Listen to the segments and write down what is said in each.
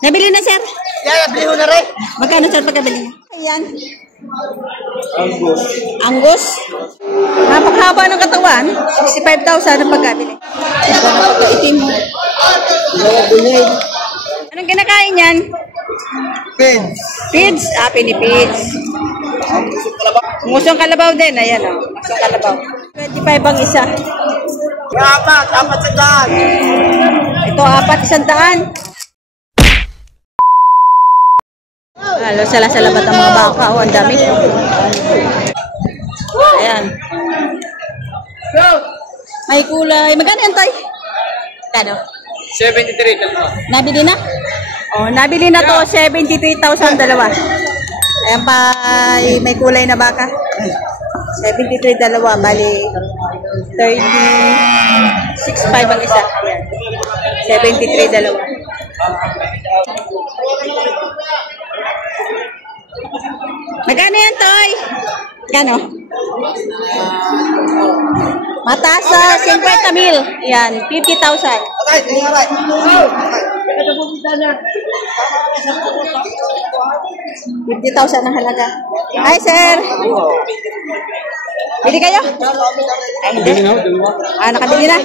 Nabili na, sir? Nabili ko na rin. Magkano, sir, pagkabili niya? Ayan. Angus. Angus. Napakahaba ng katawan. 65,000 ang pagkabili. Ito na pagkaitim mo. Anong kinakain yan? Pins. Pids. Pinipids. Musong kalabaw din. Ayan o. Musong kalabaw. 25 ang isa. Apat sa daan. Ito, 400. Halo, sala-sala ba't ang mga baka? O, ang dami. Ayan. May kulay. Magkano yan, Toy? Kano? 73. Nabili na? O, nabili na to. 73,000 dalawa. Ayan pa, may kulay na baka. 73 dalawa. Bali, 36.5 ang isa. Ayan. 73 dalawa. Magkano yan, Toy? Kano? Mataas sa 50 mil. Yan, 50,000. 50,000 ang halaga. Hi, sir. Bili kayo? Ay, hindi. Nakabili na.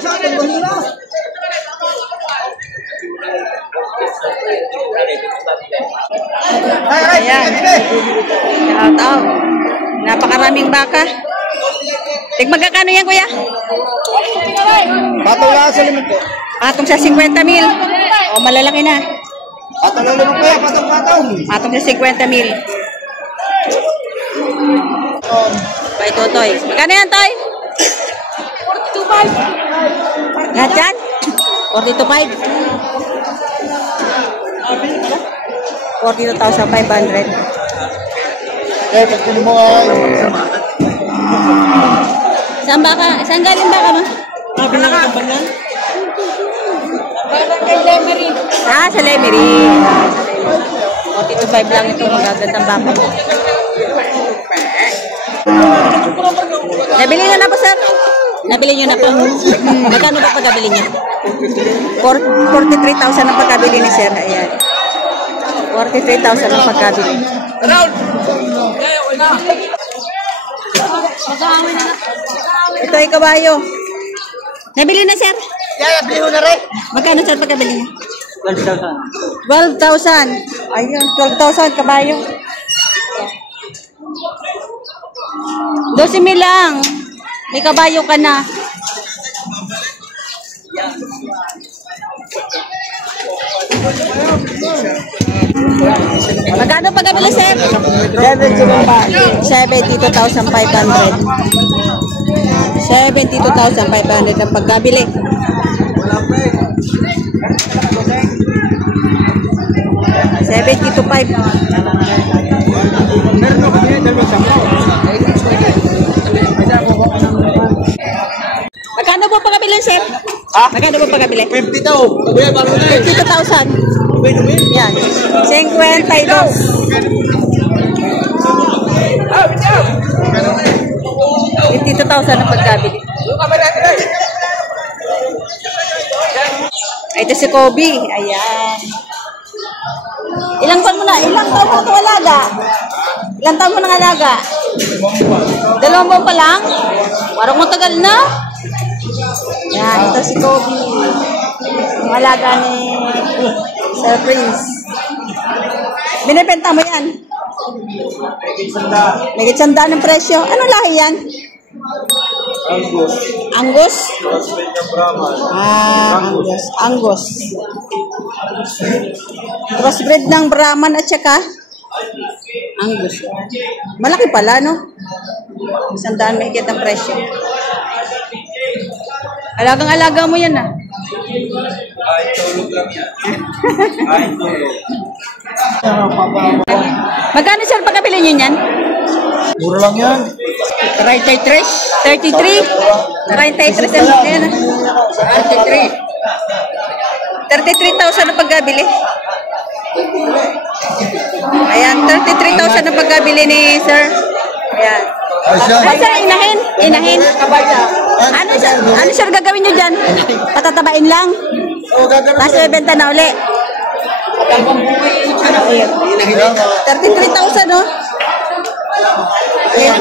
Ayan. Shout out. Napakaraming baka. Magkakano yan, kuya? Patong lang sa limit ko. Patong sa 50 mil. O, malalaki na. Patong lang limit ko yan. Patong. Patong sa 50 mil. Bay, Totoy. Magkano yan, Toy? 42.5. Lahat yan? 42.5. 42,500. Pagkunin mo ay. Saan baka? Saan galing baka mo? Pinakakampan yan? Sa Lemery. 42.5 lang ito. Magagandang baka mo. Nabili na po, sir. Nabili nyo na po. Magkano ba pagkabili niya? 43,000 ang pagkabili ni sir. Ayan. 43,000 ang pagkabili. Ito ay kabayo. Nabili na, sir? Nabili ko na rin. Magkano, sir, pagkabili niya? 12,000. 12,000. Ayun, 12,000 kabayo. 12,000 lang. May kabayo ka na. Magkano pagkabili, sir? 72,500. 72,500 ang pagkabili. Magkano po pagkabili, sir? Magkano po pagkabili? 50 daw. 52,000. Yan. 52. 52,000 ang pagkabili. Ito si Kobe. Ayan. Ilang taon mo na? Ilang taon mo ito alaga? Ilang taon mo nang alaga? 2 buwan pa lang? Parang matagal na. Yan. Ito si Kobe. Ang alaga ni Sir Prince. Binibenta mo yan? May 100 ng presyo. Anong lahi yan? Angus. Angus? Angus. Angus. Crossbreed ng Brahman at saka Angus. Malaki pala, no? 100 may higit ang presyo. Alagang-alaga mo yan, ah. Ay, tulog lang yan. Ay, tulog. Magkano, sir, pagkabili nyo yan? Mura lang yan. 33? 33? 33 ang yan, ah. 33. 33,000 ang pagkabili. Ayan, 33,000 ang pagkabili ni sir. Ayan. Sir, inahin? Inahin? Ano sir gagawin nyo dyan? Patatabain lang? Tapos ibenta na uli. Ayan. 33,000, no? Ayan.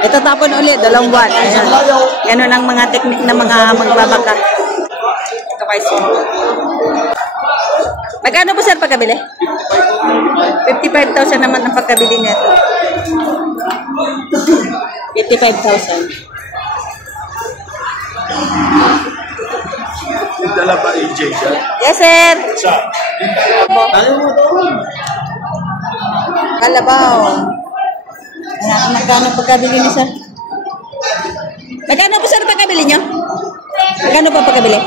Itatapon ulit, 2 buwan. Ayan. Yan ang mga teknik ng mga magbabaka. Kapaiso. Magkano po sir pagkabili? 55,000 naman ang pagkabili niya. 55,000. Dala ba AJ dyan? Yes, sir. Tayo mo doon. Kalabaw. Magkano pagkabili niya, sir? Magkano po sir pagkabili niyo? Magkano pa pagkabili?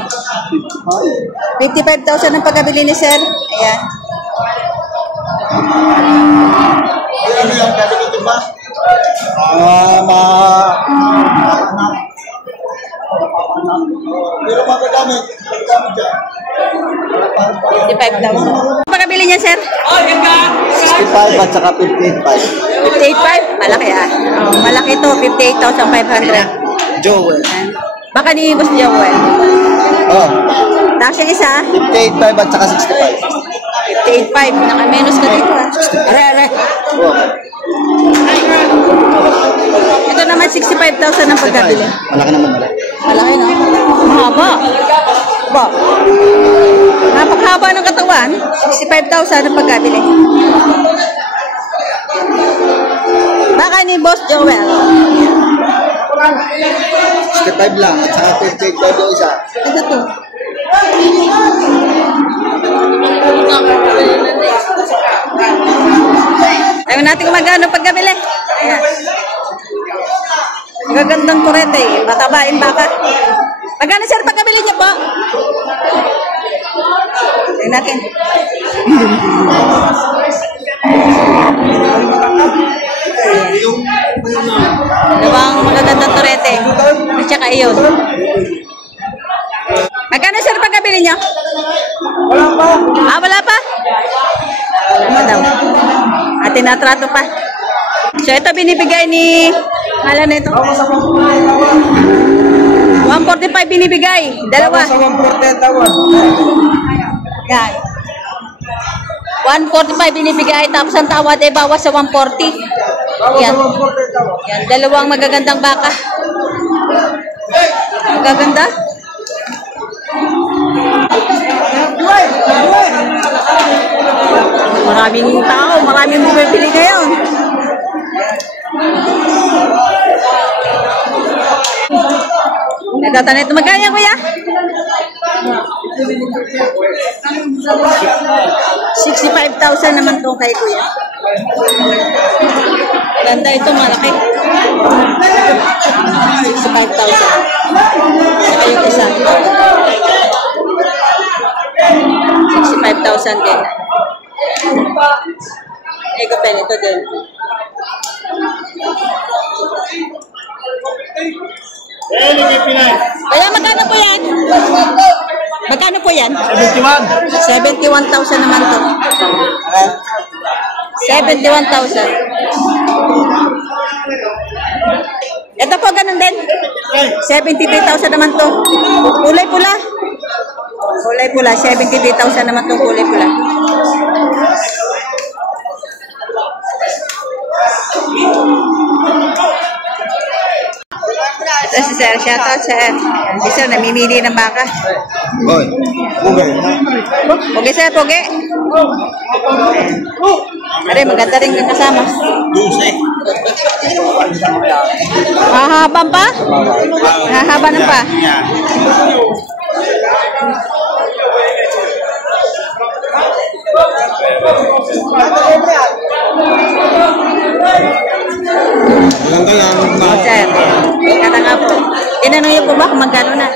55,000 ang pagkabili ni sir. Ayan. Ano yung galing ito ba? Pero magagamit. Magagamit dyan. 55,000. Pagkabili niya, sir? 65 at saka 58.5. 58,500? Malaki ah. Oh, malaki to, 58,500. Joel. Baka ni Boss Joel. Oh, Tapos yung isa, 58.5 at saka 65. 58,500. Naka-menos ka dito ah. Oh, Ito naman 65,000 ang pagkabili. malaki naman nila. Malaki no? Mahaba. Ba? Napakahaba ng katawan. 65,000 ang pagkabili. Baka ni Boss Joel. 65 lang at saka 58.5 yung isa. Ito to. Ayaw natin kung magkano pagkabili. Ayan. Magagandang kurete eh. Matabain baka. Magkano sir pagkabili niyo po? Tingnan natin. Dalawang magagandang kurete. At saka iyon. Magkano sir pagkabili niyo? Wala pa. Ah, wala pa? Wala pa daw. At tinatrato pa. So, ito binibigay ni... Hala na ito. 145 binibigay. Dalawa. Sa 140 tawad. Yan. 145 binibigay. Tapos ang tawad ay bawas sa 140. Yan. Yan. Dalawang magagandang baka. Magaganda. Maraming tao, maraming bumibili ngayon. Nagtatanay ito. Magkano yan, kuya? 65,000 naman to kay kuya. Ganda ito, malaki. 65,000. Saka yung isa. 65,000 din. Ego pen, ito din. Kaya magkano po yan? Magkano po yan? 71,000 naman to. 71,000. Ito po, ganun din. 73,000 naman to. Kulay pula. Kulay pula. 73,000 naman to. Kulay pula. Ito si Sir. Shoutout, Sir. Si Sir, namimili ng baka. Hoy. Okay. Pogi, Sir. Pogi. Aray, maganda rin yung kasama. Hahaban pa? Hahaban pa? Maganda yan. Sir, kata nga po. Tinanong yung po ba kung magkano na?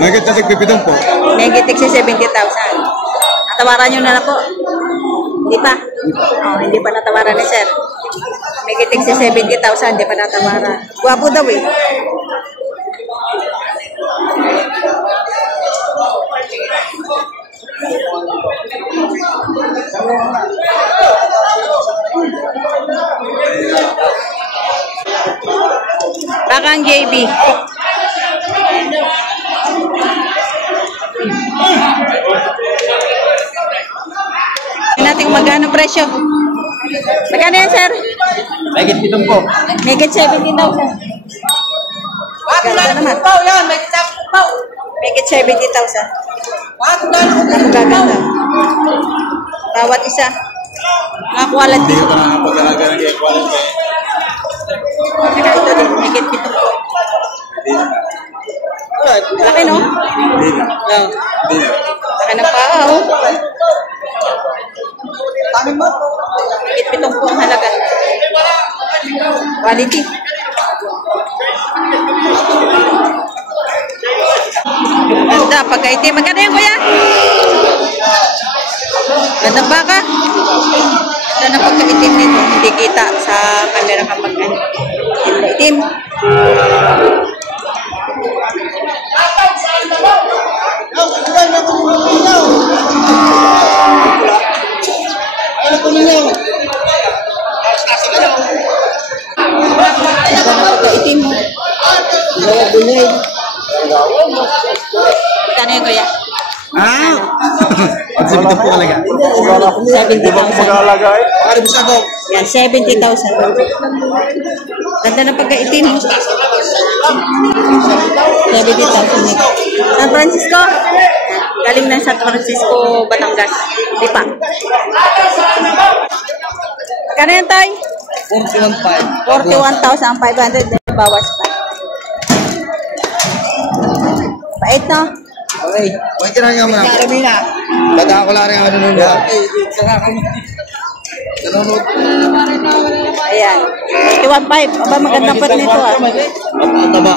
Maganda nagpipitong po. Negative si 70,000. Natawaran nyo na po. Hindi pa. Oh, hindi pa natawaran ni Sir. Negative si 70,000. Hindi pa natawaran. Guwapo daw eh. Bakang JB. natin kung magkano presyo. Magkano yan, sir? Mahigit 7 po. Megit 70,000. Ganda naman. Megit 70,000. Ang gaganda. Bawat isa. Mga quality. Hindi ko pa nakapag-alaga ng quality. Ito din, megit 7. Laki, no? Hindi na. No. Hindi na. Laki ng paa, oh. Megit 7 po ang halaga. Quality. Ganda, pagkaitim. Magkano yan, kuya? Ganda baka? Ganda na pagkaitim nito. Hindi kita sa camera kapag itim. Ganda na pagkaitim mo. Magkano yan, kuya? Ah! Ang sabi po talaga. 70,000. Mag-aalaga eh. Ano bisa ko? Yan, 70,000. Ganda na pagkaitim. 70,000 nito. San Francisco? Galing ng San Francisco, Batangas. Di pa. Magkano yan, Toy? 41,500. Bawas pa. Pait, no? Okay. Huwag ka na nga mga. Bata ako lang rin ang nanonood. Nanonood. Ayan. 81,500. Aba, magandang pat nito, ah. Taba.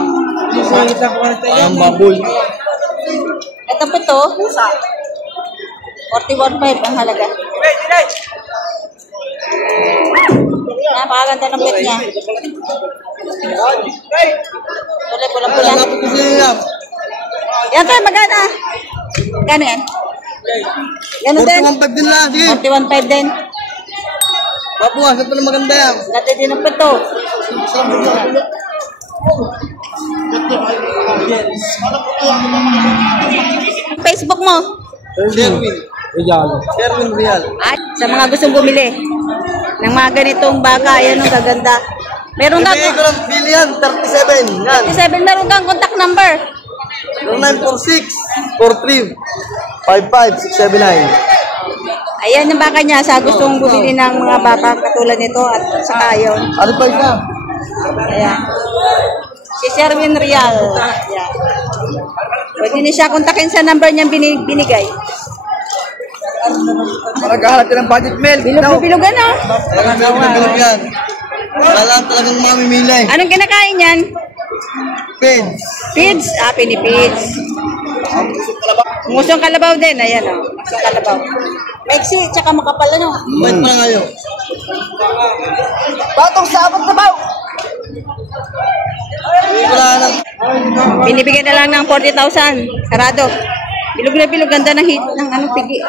Ang baboy. Ito po to. 41,500 ang halaga. Napakaganda ng pet niya. Kulay pulang-pula. Yan tayo, magana. Gano yan? Gano din? 41.5 din lang. Sige. 41,500 din. Papuwasan pa na maganda yan. Ganda din ang peto. Facebook mo? Sherwin. Sherwin Real. At sa mga gustong bumili ng mga ganitong baka, ayan ang gaganda. Meron kang Bigay ko lang bilihan, 37. Yan. 37, meron kang contact number. 0946-43-55679. Ayan ang baka niya sa gustong bumili ng mga baka katulad nito at saka yun. Ano pa isa? Ayan. Si Sherwin Real. Ayan. Pwede niya siya kontakin sa number niyang binigay. Maragahanap ka ng budget mail. Bilog-bilogan na. Bilog yan. Wala lang talagang mamimili. Anong kinakain yan? Pins. Feeds? Ah, pinipids. Musong kalabaw din. Ayan o. Musong kalabaw. Mexi, tsaka makapal ano. Bait pa lang kayo. Batong sa abot sabaw. Wala lang. Binibigyan na lang ng 40,000. Sarado. Bilog na bilog. Ganda ng hit ng ano, pigi.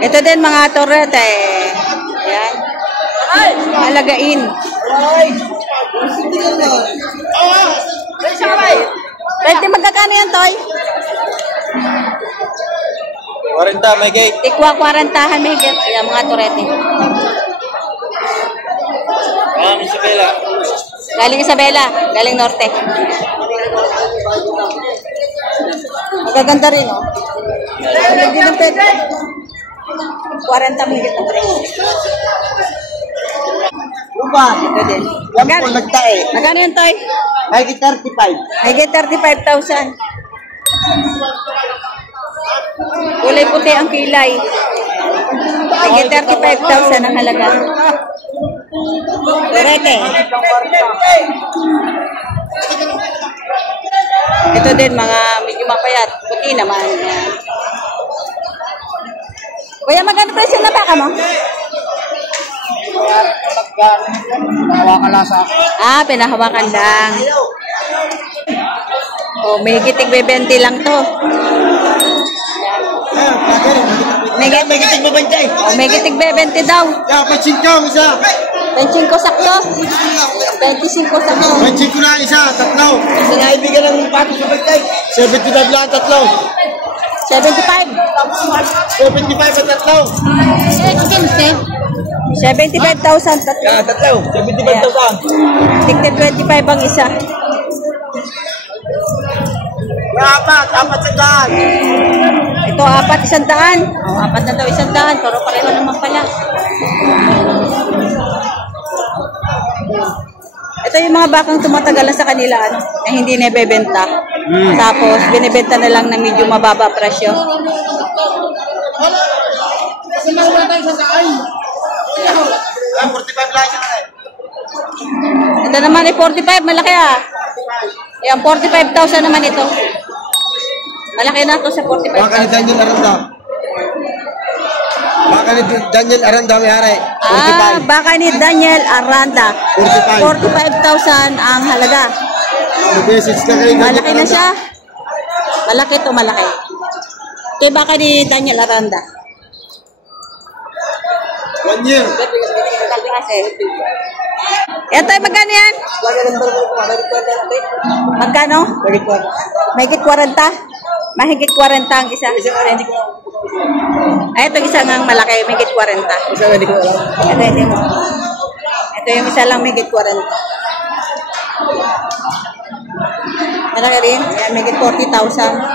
Ito din mga torete. Ayan. Alagain. Pwede magkakano yan, Toy? 40, may cake. Tikwa 40 may get. Ayan, mga torete. Isabela. Galing Isabela. Galing Norte. Magaganda rin, oh. Hindi ng pwede. 40 may get ang presyo. Upa. Ito din. Yan po, nagtae. Magkano yun, Toy? May 35. I get 35,000. Kulay puti ang kilay. I get 35,000 ang halaga. Dorete. Ito din, mga medyo mapayat. Puti naman. Yan. Kuya, magkano presyo na baka mo? Hawakan lang sa Ah, pinahawakan lang. Oh, may gitig 20 lang to. May gitig mo ba dyan? Oh, may gitig 20 daw. Yan, pansin ko, isa. 25 sakto. 25 sakto. Pansin ko na isa, tatlo. Kasi naibigan ng pato sa bagay. 75 lang, tatlo. 75. 75 ang tatlo. 75,000 tatlo. Yan, tatlo. 75,000. Tignan 25 ang isa. Apat sa daan. Ito, 4, 100. Oh, 4 na daw, 100. Pero pareho naman pala. Ito yung mga bakang tumatagal na sa kanila, ano, na hindi nabebenta. Tapos, binibenta na lang na medyo mababa presyo. Kasi wala tayo sa daan. 45 lang yan. Ito naman ay 45, malaki ah. Ayan, 45,000 naman ito. Malaki na ito sa 45,000. Baka ni Daniel Aranda. Baka ni Daniel Aranda may hari. 45. Baka ni Daniel Aranda. 45,000 ang halaga. Message na kayo. Malaki na siya. Malaki to, malaki. Kaya baka ni Daniel Aranda. 1 year. Yan tayo, magkano yan? Magkano? Mahigit 40? Mahigit 40 ang isa. Ay, itong isa nga malaki, mahigit 40. Ito yung isa lang, mahigit 40. Malaki rin. Ayan, mahigit 40,000.